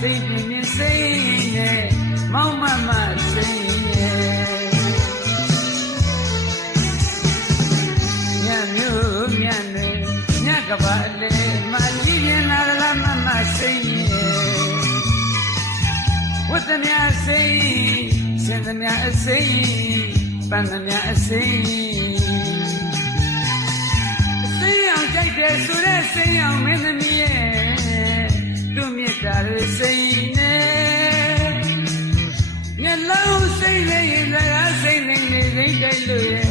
စိတ်ပြင်းပြင်းစိတ်နဲ့မောင်မမစိတ်ရဲ့ညမျိုးညနေညကပါလေမလီရင်လာလာမမစိတ်ရဲ့ဝတ်သမျှစိတ်စင်သမျှအစိတ်ပန်းသမျှအစိတ်စိတ်အောင်ကြိုက်တယ်ဆိုတဲ့စိတ်အောင်မင်းသမီးရဲ့သူ့မြတ်တာရဲ့စိတ်နဲ့မျက်လုံးစိတ်လေးရင်လည်းစိတ်လေးစိတ်တိုက်လို့ရဲ့